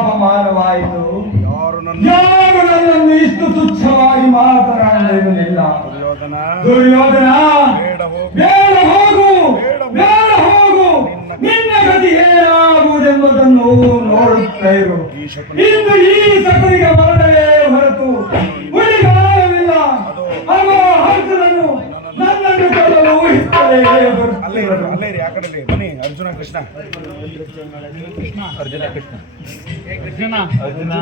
ಅಪಮಾನವಾಯಿತು. ಯಾರು ನನ್ನನ್ನು ಇಷ್ಟು ತುಚ್ಛವಾಗಿ ಮಾತನಾಡಲಿಲ್ಲ. ದುರ್ಯೋಧನ, ಬೇಡ ಹೋಗು, ಬೇಡ ಹೋಗು. ನಿನ್ನ ಗತಿ ಏನಾಗುವುದೆಂಬುದನ್ನು ನೋಡುತ್ತಾ ಇರು. ಇಂದು ಈ ಸಕಲಿಗೆ ಮರಣವೇ ಹೊರತು ಉಳಿಗಾಲವಿಲ್ಲ. ಆಗ ಅರ್ಜುನನು ನನ್ನನ್ನು ಕೊಲ್ಲಲು ಊಹಿಸುತ್ತಲೇ ಅಲ್ಲೇ ಆ ಕಡೆ ಬನ್ನಿ. ಅರ್ಜುನ ಕೃಷ್ಣ ಅರ್ಜುನ ಕೃಷ್ಣ ಅರ್ಜುನ